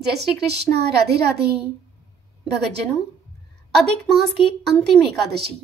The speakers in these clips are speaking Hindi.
जय श्री कृष्णा। राधे राधे। भगतजनों, अधिक मास की अंतिम एकादशी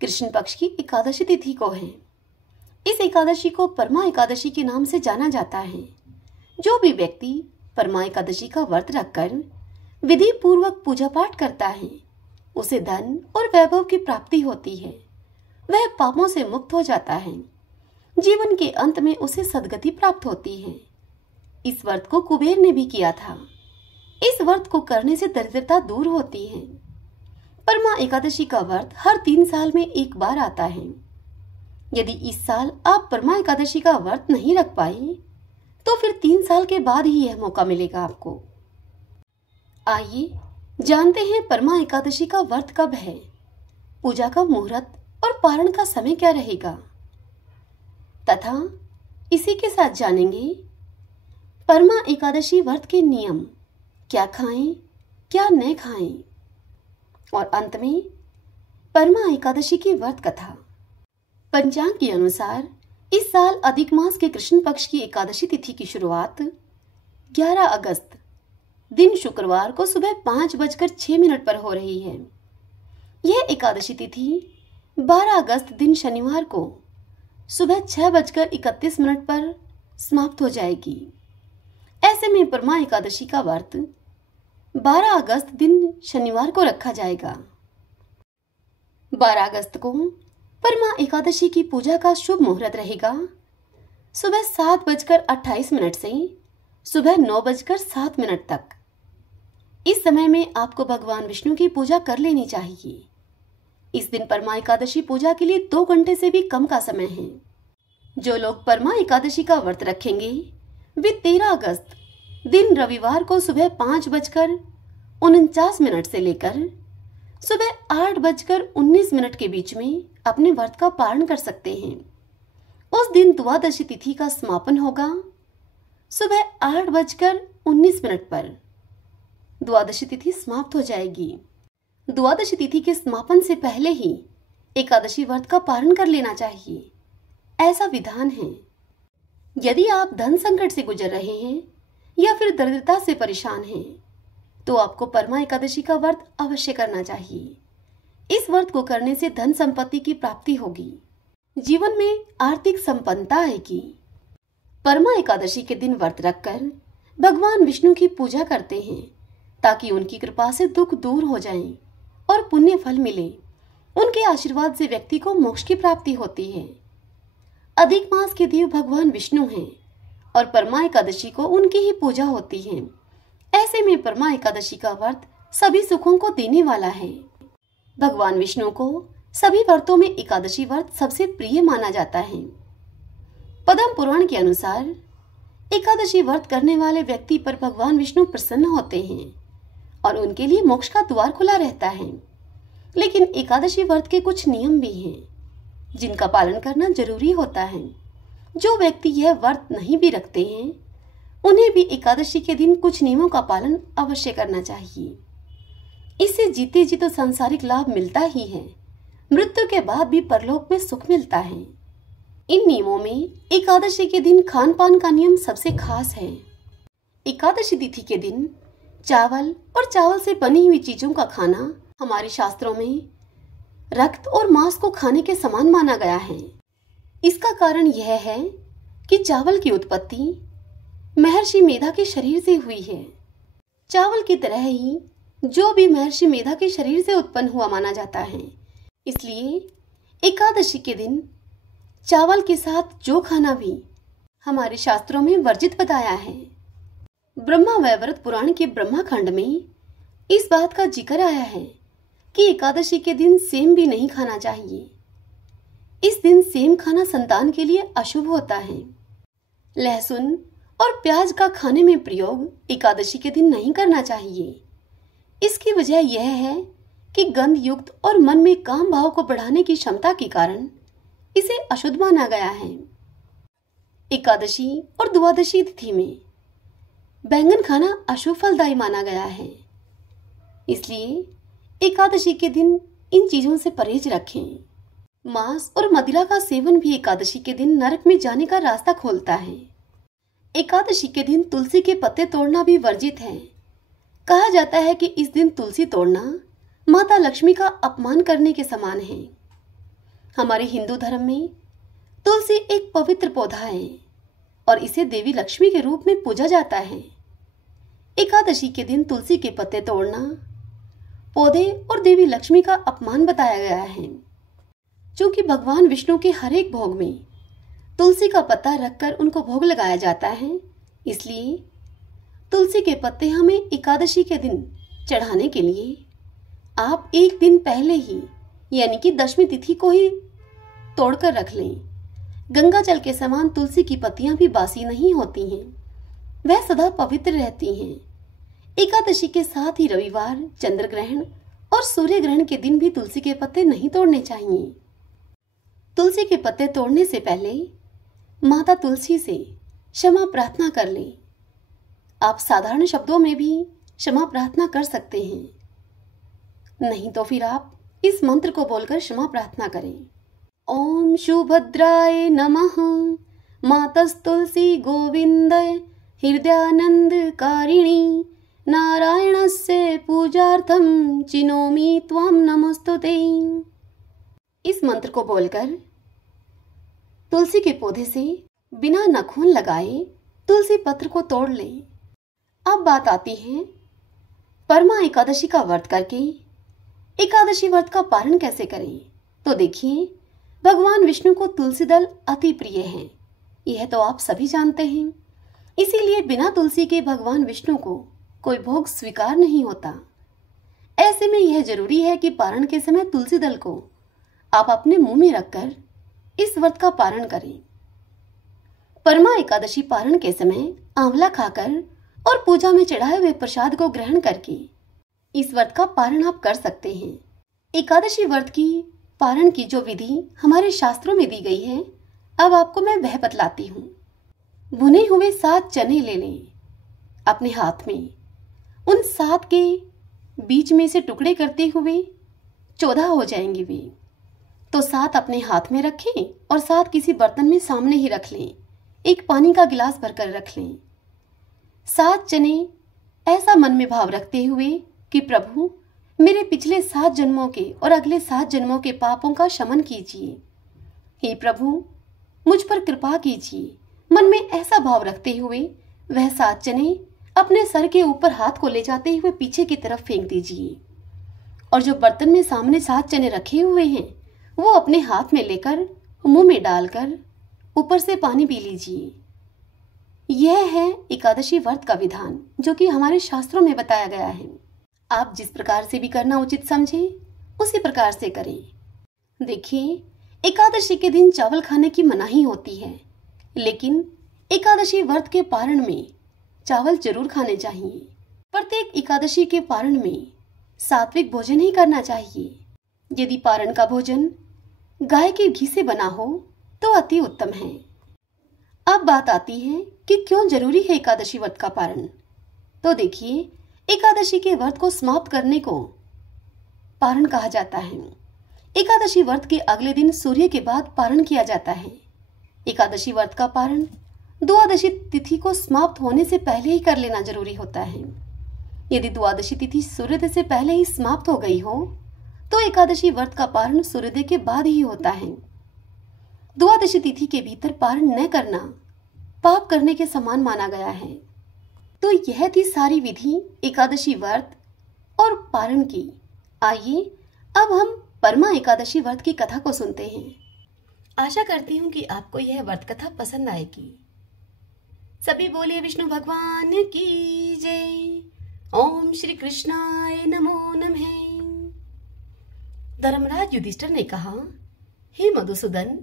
कृष्ण पक्ष की एकादशी तिथि को है। इस एकादशी को परमा एकादशी के नाम से जाना जाता है। जो भी व्यक्ति परमा एकादशी का व्रत रखकर विधि पूर्वक पूजा पाठ करता है, उसे धन और वैभव की प्राप्ति होती है। वह पापों से मुक्त हो जाता है। जीवन के अंत में उसे सद्गति प्राप्त होती है। इस व्रत को कुबेर ने भी किया था। इस व्रत को करने से दरिद्रता दूर होती है। परमा एकादशी का व्रत हर 3 साल में एक बार आता है। यदि इस साल आप परमा एकादशी का व्रत नहीं रख पाए, तो फिर 3 साल के बाद ही यह मौका मिलेगा आपको। आइए जानते हैं परमा एकादशी का व्रत कब है, पूजा का मुहूर्त और पारण का समय क्या रहेगा, तथा इसी के साथ जानेंगे परमा एकादशी व्रत के नियम, क्या खाएं क्या न खाएं, और अंत में परमा एकादशी की व्रत कथा। पंचांग के अनुसार इस साल अधिक मास के कृष्ण पक्ष की एकादशी तिथि की शुरुआत 11 अगस्त दिन शुक्रवार को सुबह 5:06 पर हो रही है। यह एकादशी तिथि 12 अगस्त दिन शनिवार को सुबह 6:31 पर समाप्त हो जाएगी। ऐसे में परमा एकादशी का व्रत 12 अगस्त दिन शनिवार को रखा जाएगा। 12 अगस्त को परमा एकादशी की पूजा का शुभ मुहूर्त रहेगा सुबह 7:28 से सुबह 9:07 तक। इस समय में आपको भगवान विष्णु की पूजा कर लेनी चाहिए। इस दिन परमा एकादशी पूजा के लिए 2 घंटे से भी कम का समय है। जो लोग परमा एकादशी का व्रत रखेंगे वे 13 अगस्त दिन रविवार को सुबह 5:49 से लेकर सुबह 8:19 के बीच में अपने व्रत का पारण कर सकते हैं। उस दिन द्वादशी तिथि का समापन होगा सुबह 8:19 पर। द्वादशी तिथि समाप्त हो जाएगी। द्वादशी तिथि के समापन से पहले ही एकादशी व्रत का पारण कर लेना चाहिए, ऐसा विधान है। यदि आप धन संकट से गुजर रहे हैं या फिर दरिद्रता से परेशान हैं, तो आपको परमा एकादशी का व्रत अवश्य करना चाहिए। इस व्रत को करने से धन संपत्ति की प्राप्ति होगी, जीवन में आर्थिक संपन्नता आएगी। परमा एकादशी के दिन व्रत रखकर भगवान विष्णु की पूजा करते हैं ताकि उनकी कृपा से दुख दूर हो जाएं और पुण्य फल मिले। उनके आशीर्वाद से व्यक्ति को मोक्ष की प्राप्ति होती है। अधिक मास के देव भगवान विष्णु हैं और परमा एकादशी को उनकी ही पूजा होती है। ऐसे में परमा एकादशी का व्रत सभी सुखों को देने वाला है। भगवान विष्णु को सभी व्रतों में एकादशी व्रत सबसे प्रिय माना जाता है। पद्म पुराण के अनुसार एकादशी व्रत करने वाले व्यक्ति पर भगवान विष्णु प्रसन्न होते हैं और उनके लिए मोक्ष का द्वार खुला रहता है। लेकिन एकादशी व्रत के कुछ नियम भी हैं जिनका पालन करना जरूरी होता है। जो व्यक्ति यह व्रत नहीं भी रखते हैं, उन्हें भी एकादशी के दिन कुछ नियमों का पालन अवश्य करना चाहिए। इससे जीते जी तो सांसारिक लाभ मिलता ही है, मृत्यु के बाद भी परलोक में सुख मिलता है। इन नियमों में एकादशी के दिन खान पान का नियम सबसे खास है। एकादशी तिथि के दिन चावल और चावल से बनी हुई चीजों का खाना हमारे शास्त्रों में रक्त और मांस को खाने के समान माना गया है। इसका कारण यह है कि चावल की उत्पत्ति महर्षि मेधा के शरीर से हुई है। चावल की तरह ही जो भी महर्षि मेधा के शरीर से उत्पन्न हुआ माना जाता है। इसलिए एकादशी के दिन चावल के साथ जो खाना भी हमारे शास्त्रों में वर्जित बताया है। ब्रह्मा वैवर्त पुराण के ब्रह्मा खंड में इस बात का जिक्र आया है कि एकादशी के दिन सेम भी नहीं खाना चाहिए। इस दिन सेम खाना संतान के लिए अशुभ होता है। लहसुन और प्याज का खाने में प्रयोग एकादशी के दिन नहीं करना चाहिए। इसकी वजह यह है कि गंध युक्त और मन में काम भाव को बढ़ाने की क्षमता के कारण इसे अशुद्ध माना गया है। एकादशी और द्वादशी तिथि में बैंगन खाना अशुभ फलदायी माना गया है। इसलिए एकादशी के दिन इन चीजों से परहेज रखें। मांस और मदिरा का सेवन भी एकादशी के दिन नरक में जाने का रास्ता खोलता है। एकादशी के दिन तुलसी के पत्ते तोड़ना भी वर्जित है। कहा जाता है कि इस दिन तुलसी तोड़ना माता लक्ष्मी का अपमान करने के समान है। हमारे हिंदू धर्म में तुलसी एक पवित्र पौधा है और इसे देवी लक्ष्मी के रूप में पूजा जाता है। एकादशी के दिन तुलसी के पत्ते तोड़ना पौधे और देवी लक्ष्मी का अपमान बताया गया है। क्योंकि भगवान विष्णु के हर एक भोग में तुलसी का पत्ता रखकर उनको भोग लगाया जाता है, इसलिए तुलसी के पत्ते हमें एकादशी के दिन चढ़ाने के लिए आप एक दिन पहले ही यानी कि दशमी तिथि को ही तोड़कर रख लें। गंगा जल के समान तुलसी की पत्तियां भी बासी नहीं होती हैं, वह सदा पवित्र रहती हैं। एकादशी के साथ ही रविवार, चंद्र ग्रहण और सूर्य ग्रहण के दिन भी तुलसी के पत्ते नहीं तोड़ने चाहिए। तुलसी के पत्ते तोड़ने से पहले माता तुलसी से क्षमा प्रार्थना कर लें। आप साधारण शब्दों में भी क्षमा प्रार्थना कर सकते हैं, नहीं तो फिर आप इस मंत्र को बोलकर क्षमा प्रार्थना करें। ओम सुभद्राय नमः मातस्तुलसी गोविंदय हृदयानंद कारिणी नारायणस्य पूजार्थम चिनोमि त्वां नमस्तुते। इस मंत्र को बोलकर तुलसी के पौधे से बिना नाखून लगाए तुलसी पत्र को तोड़ लें। अब बात आती है परमा एकादशी का व्रत करके एकादशी व्रत का पारण कैसे करें। तो देखिए, भगवान विष्णु को तुलसी दल अति प्रिय है, यह तो आप सभी जानते हैं। इसीलिए बिना तुलसी के भगवान विष्णु को कोई भोग स्वीकार नहीं होता। ऐसे में यह जरूरी है कि पारण के समय तुलसी दल को आप अपने मुंह में रखकर इस व्रत का पारण करें। परमा एकादशी पारण के समय आंवला खाकर और पूजा में चढ़ाए हुए प्रसाद को ग्रहण करके इस व्रत का पारण आप कर सकते हैं। एकादशी व्रत की पारण की जो विधि हमारे शास्त्रों में दी गई है, अब आपको मैं वह बतलाती हूँ। भुने हुए 7 चने ले लें अपने हाथ में। उन 7 के बीच में से टुकड़े करते हुए 14 हो जाएंगे वे, तो 7 अपने हाथ में रखें और 7 किसी बर्तन में सामने ही रख लें। एक पानी का गिलास भरकर रख लें। 7 चने ऐसा मन में भाव रखते हुए कि प्रभु मेरे पिछले 7 जन्मों के और अगले 7 जन्मों के पापों का शमन कीजिए। हे प्रभु मुझ पर कृपा कीजिए। मन में ऐसा भाव रखते हुए वह 7 चने अपने सर के ऊपर हाथ को ले जाते हुए पीछे की तरफ फेंक दीजिए और जो बर्तन में सामने 7 चने रखे हुए हैं वो अपने हाथ में लेकर मुंह में डालकर ऊपर से पानी पी लीजिए। यह है एकादशी व्रत का विधान जो कि हमारे शास्त्रों में बताया गया है। आप जिस प्रकार से भी करना उचित समझें उसी प्रकार से करें। देखिए, एकादशी के दिन चावल खाने की मनाही होती है, लेकिन एकादशी व्रत के पारण में चावल जरूर खाने चाहिए। प्रत्येक एकादशी के पारण में सात्विक भोजन ही करना चाहिए। यदि पारण का भोजन गाय के घी से बना हो तो अति उत्तम है। अब बात आती है कि क्यों जरूरी है एकादशी व्रत का पारण। तो देखिए, एकादशी के व्रत को समाप्त करने को पारण कहा जाता है। एकादशी व्रत के अगले दिन सूर्य के बाद पारण किया जाता है। एकादशी व्रत का पारण द्वादशी तिथि को समाप्त होने से पहले ही कर लेना जरूरी होता है। यदि द्वादशी तिथि सूर्योदय से पहले ही समाप्त हो गई हो तो एकादशी व्रत का पारण सूर्योदय के बाद ही होता है। द्वादशी तिथि के भीतर पारण न करना पाप करने के समान माना गया है। तो यह थी सारी विधि एकादशी व्रत और पारण की। आइए अब हम परमा एकादशी व्रत की कथा को सुनते हैं। आशा करती हूँ कि आपको यह व्रत कथा पसंद आएगी। सभी बोलिए विष्णु भगवान की जय। ओम श्री कृष्णाय नमो नमः। धर्मराज युधिष्ठिर ने कहा, हे मधुसूदन,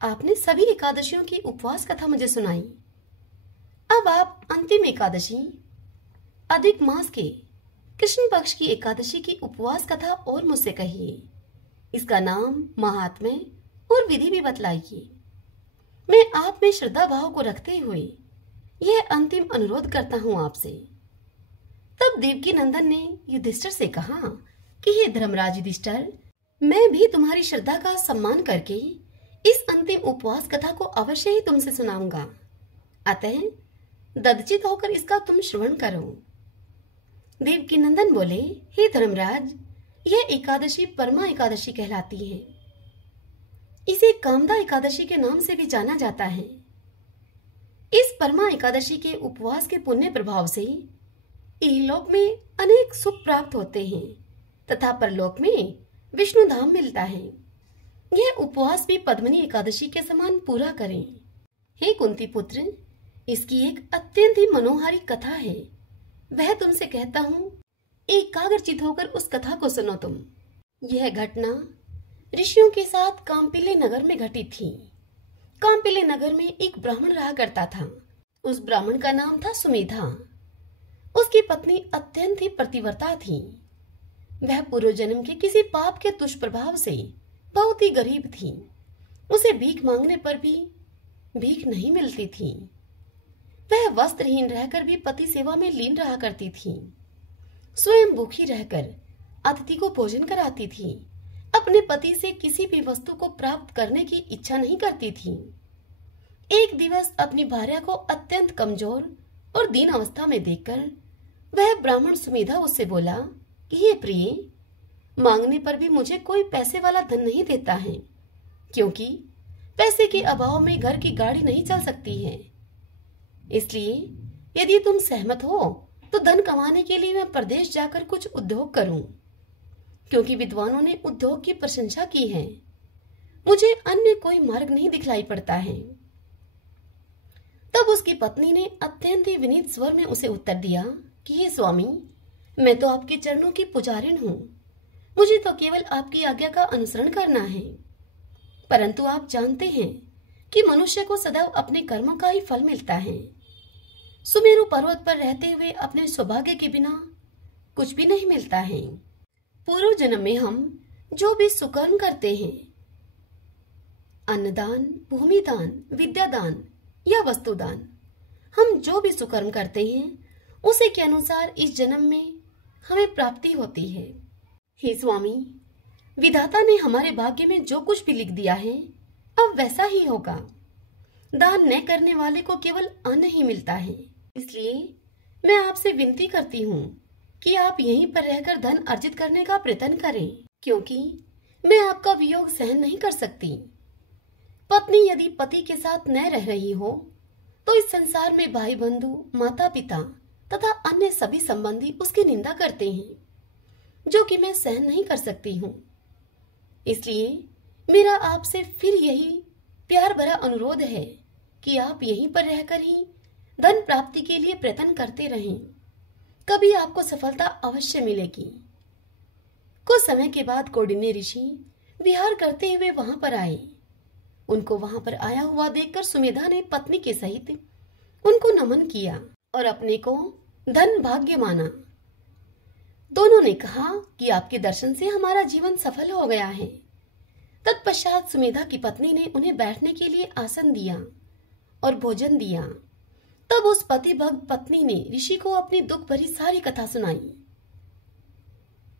आपने सभी एकादशियों की उपवास कथा मुझे सुनाई। अब आप अंतिम एकादशी अधिक मास के कृष्ण पक्ष की एकादशी की उपवास कथा और मुझसे कहिए। इसका नाम, महात्म्य और विधि भी बतलाइए। मैं आप में श्रद्धा भाव को रखते हुए यह अंतिम अनुरोध करता हूं आपसे। तब देवकी नंदन ने युधिष्ठिर से कहा कि हे धर्मराज युधिष्ठिर, मैं भी तुम्हारी श्रद्धा का सम्मान करके इस अंतिम उपवास कथा को अवश्य ही तुमसे सुनाऊंगा। अतः ददचित होकर इसका तुम श्रवण करो। देवकीनंदन बोले, हे धर्मराज, यह एकादशी परमा एकादशी कहलाती है। इसे कामदा एकादशी के नाम से भी जाना जाता है। इस परमा एकादशी के उपवास के पुण्य प्रभाव से इहलोक में अनेक सुख प्राप्त होते हैं तथा परलोक में विष्णु धाम मिलता है। यह उपवास भी पद्मिनी एकादशी के समान पूरा करें। हे कुंती पुत्र, इसकी एक अत्यंत ही मनोहारी कथा है। वह तुमसे कहता हूँ, एकाग्रचित होकर उस कथा को सुनो तुम। यह घटना ऋषियों के साथ कांपिले नगर में घटी थी। कांपिले नगर में एक ब्राह्मण रहा करता था। उस ब्राह्मण का नाम था सुमेधा। उसकी पत्नी अत्यंत ही पतिव्रता थी। वह पूर्व जन्म के किसी पाप के दुष्प्रभाव से बहुत ही गरीब थी। उसे भीख मांगने पर भी भीख नहीं मिलती थी। वह वस्त्रहीन रहकर भी पति सेवा में लीन रहा करती थी। स्वयं भूखी रहकर अतिथि को भोजन कराती थी। अपने पति से किसी भी वस्तु को प्राप्त करने की इच्छा नहीं करती थी। एक दिवस अपनी भार्या को अत्यंत कमजोर और दीन अवस्था में देखकर वह ब्राह्मण सुमेधा उससे बोला कि हे प्रिय, मांगने पर भी मुझे कोई पैसे वाला धन नहीं देता है, क्योंकि पैसे के अभाव में घर की गाड़ी नहीं चल सकती है। इसलिए यदि तुम सहमत हो तो धन कमाने के लिए मैं प्रदेश जाकर कुछ उद्योग करूं, क्योंकि विद्वानों ने उद्योग की प्रशंसा की है। मुझे अन्य कोई मार्ग नहीं दिखलाई पड़ता है। तब उसकी पत्नी ने अत्यंत ही विनीत स्वर में उसे उत्तर दिया कि हे स्वामी, मैं तो आपके चरणों की पुजारिन हूँ। मुझे तो केवल आपकी आज्ञा का अनुसरण करना है। परंतु आप जानते हैं कि मनुष्य को सदैव अपने कर्मों का ही फल मिलता है। सुमेरु पर्वत पर रहते हुए अपने सौभाग्य के बिना कुछ भी नहीं मिलता है। पूर्व जन्म में हम जो भी सुकर्म करते हैं, अन्नदान, भूमिदान, विद्यादान या वस्तुदान, हम जो भी सुकर्म करते हैं उसी के अनुसार इस जन्म में हमें प्राप्ति होती है। हे स्वामी, विधाता ने हमारे भाग्य में जो कुछ भी लिख दिया है अब वैसा ही होगा। दान न करने वाले को केवल अन्न ही मिलता है। इसलिए मैं आपसे विनती करती हूँ कि आप यहीं पर रहकर धन अर्जित करने का प्रयत्न करें, क्योंकि मैं आपका वियोग सहन नहीं कर सकती। पत्नी यदि पति के साथ न रह रही हो तो इस संसार में भाई बंधु, माता पिता तथा अन्य सभी संबंधी उसकी निंदा करते हैं, जो कि मैं सहन नहीं कर सकती हूँ। इसलिए मेरा आपसे फिर यही प्यार भरा अनुरोध है कि आप यहीं पर रहकर ही धन प्राप्ति के लिए प्रयत्न करते रहें। कभी आपको सफलता अवश्य मिलेगी। कुछ समय के बाद कौंडिन्य ऋषि विहार करते हुए वहां पर आए। उनको वहां पर आया हुआ देखकर सुमेधा ने पत्नी के सहित उनको नमन किया और अपने को धन भाग्य माना। दोनों ने कहा कि आपके दर्शन से हमारा जीवन सफल हो गया है। तत्पश्चात सुमेधा की पत्नी ने उन्हें बैठने के लिए आसन दिया और भोजन दिया। तब उस पतिभक्त पत्नी ने ऋषि को अपनी दुख भरी सारी कथा सुनाई।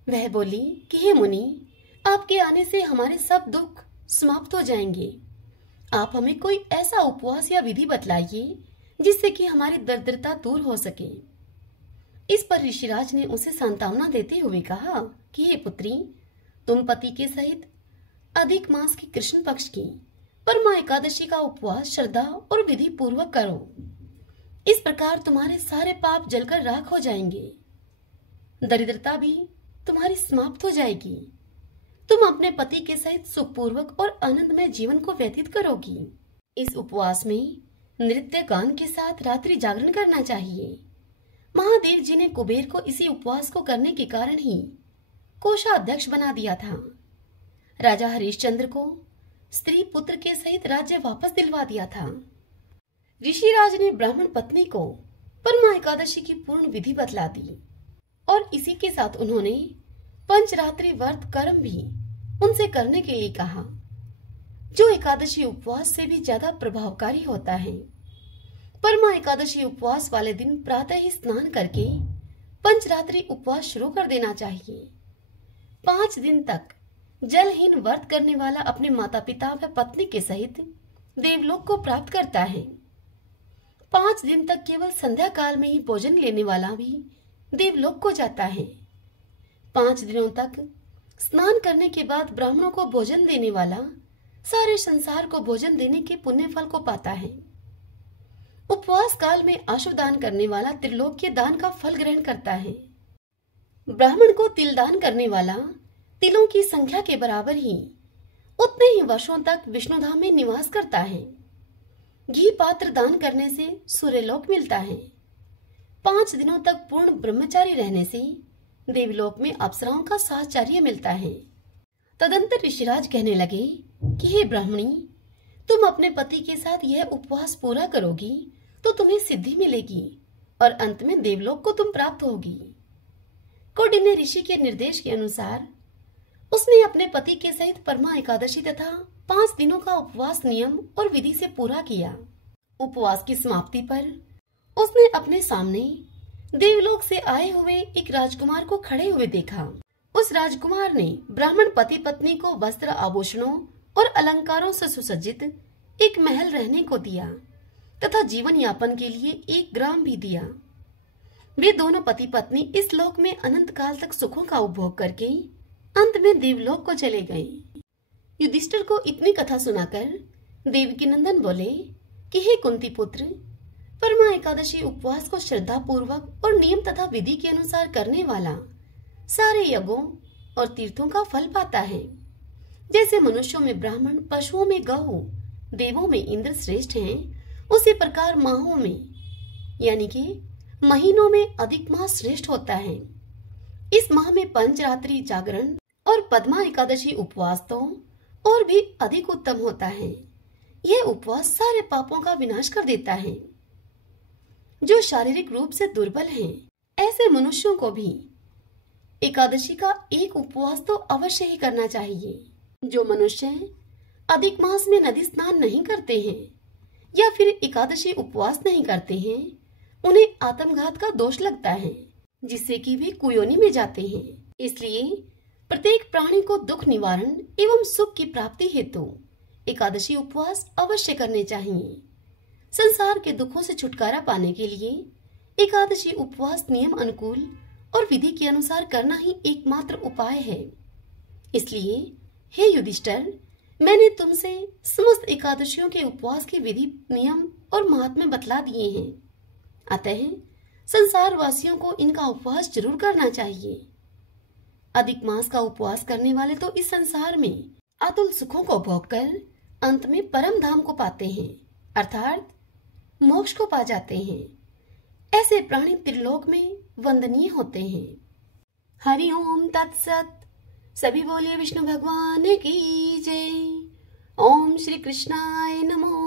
वह बोली कि हे मुनि, आपके आने से हमारे सब दुख समाप्त हो जाएंगे। आप हमें कोई ऐसा उपवास या विधि बतलाइए जिससे कि हमारी दरिद्रता दूर हो सके। इस पर ऋषिराज ने उसे सांत्वना देते हुए कहा कि हे पुत्री, तुम पति के सहित अधिक मास की कृष्ण पक्ष की परमा एकादशी का उपवास श्रद्धा और विधि पूर्वक करो। इस प्रकार तुम्हारे सारे पाप जलकर राख हो जाएंगे। दरिद्रता भी तुम्हारी समाप्त हो जाएगी। तुम अपने पति के सहित सुखपूर्वक और आनंदमय जीवन को व्यतीत करोगी। इस उपवास में नृत्य गान के साथ रात्रि जागरण करना चाहिए। महादेव जी ने कुबेर को इसी उपवास को करने के कारण ही कोषाध्यक्ष बना दिया था। राजा हरिश्चंद्र को स्त्री पुत्र के सहित राज्य वापस दिलवा दिया था। ऋषिराज ने ब्राह्मण पत्नी को परमा एकादशी की पूर्ण विधि बतला दी और इसी के साथ उन्होंने पंचरात्रि व्रत कर्म भी उनसे करने के लिए कहा, जो एकादशी उपवास से भी ज्यादा प्रभावकारी होता है। परमा एकादशी उपवास वाले दिन प्रातः ही स्नान करके पंचरात्रि उपवास शुरू कर देना चाहिए। 5 दिन तक जलहीन व्रत करने वाला अपने माता पिता व पत्नी के सहित देवलोक को प्राप्त करता है। 5 दिन तक केवल संध्या काल में ही भोजन लेने वाला भी देवलोक को जाता है। 5 दिनों तक स्नान करने के बाद ब्राह्मणों को भोजन देने वाला सारे संसार को भोजन देने के पुण्य फल को पाता है। उपवास काल में आशुदान करने वाला त्रिलोक्य दान का फल ग्रहण करता है। ब्राह्मण को तिल दान करने वाला तिलों की संख्या के बराबर ही उतने ही वर्षों तक विष्णुधाम में निवास करता है। घी पात्र दान करने से सूर्यलोक मिलता है। 5 दिनों तक पूर्ण ब्रह्मचारी रहने से देवलोक में अप्सराओं का साहचर्य मिलता है। तदंतर ऋषिराज कहने लगे कि हे ब्राह्मणी, तुम अपने पति के साथ यह उपवास पूरा करोगी तो तुम्हें सिद्धि मिलेगी और अंत में देवलोक को तुम प्राप्त होगी। कौंडिन्य ऋषि के निर्देश के अनुसार उसने अपने पति के सहित परमा एकादशी तथा 5 दिनों का उपवास नियम और विधि से पूरा किया। उपवास की समाप्ति पर उसने अपने सामने देवलोक से आए हुए एक राजकुमार को खड़े हुए देखा। उस राजकुमार ने ब्राह्मण पति पत्नी को वस्त्र आभूषणों और अलंकारों से सुसज्जित एक महल रहने को दिया तथा जीवन यापन के लिए 1 ग्राम भी दिया। वे दोनों पति पत्नी इस लोक में अनंत काल तक सुखों का उपभोग करके अंत में देवलोक को चले गए। युधिष्ठिर को इतनी कथा सुनाकर देवकीनंदन बोले कि हे कुंती पुत्र, परमा एकादशी उपवास को श्रद्धा पूर्वक और नियम तथा विधि के अनुसार करने वाला सारे यज्ञों और तीर्थों का फल पाता है। जैसे मनुष्यों में ब्राह्मण, पशुओं में गौ, देवों में इंद्र श्रेष्ठ हैं, उसी प्रकार माहों में यानी कि महीनों में अधिक माह श्रेष्ठ होता है। इस माह में पंचरात्रि जागरण और पद्मा एकादशी उपवास तो और भी अधिक उत्तम होता है। यह उपवास सारे पापों का विनाश कर देता है। जो शारीरिक रूप से दुर्बल हैं, ऐसे मनुष्यों को भी एकादशी का एक उपवास तो अवश्य ही करना चाहिए। जो मनुष्य अधिक मास में नदी स्नान नहीं करते हैं या फिर एकादशी उपवास नहीं करते हैं, उन्हें आत्मघात का दोष लगता है, जिससे कि वे कुयोनि में जाते हैं। इसलिए प्रत्येक प्राणी को दुख निवारण एवं सुख की प्राप्ति हेतु एकादशी उपवास अवश्य करने चाहिए। संसार के दुखों से छुटकारा पाने के लिए एकादशी उपवास नियम अनुकूल और विधि के अनुसार करना ही एकमात्र उपाय है। इसलिए हे युधिष्ठिर, मैंने तुमसे समस्त एकादशियों के उपवास की विधि, नियम और महात्म्य बतला दिए हैं। अतः संसार वासियों को इनका उपवास जरूर करना चाहिए। अधिक मास का उपवास करने वाले तो इस संसार में अतुल सुखों को भोग कर अंत में परम धाम को पाते हैं, अर्थात मोक्ष को पा जाते हैं। ऐसे प्राणी त्रिलोक में वंदनीय होते हैं। हरि ओम तत्सत। सभी बोलिए विष्णु भगवान की जय। ओम श्री कृष्णाय नमो।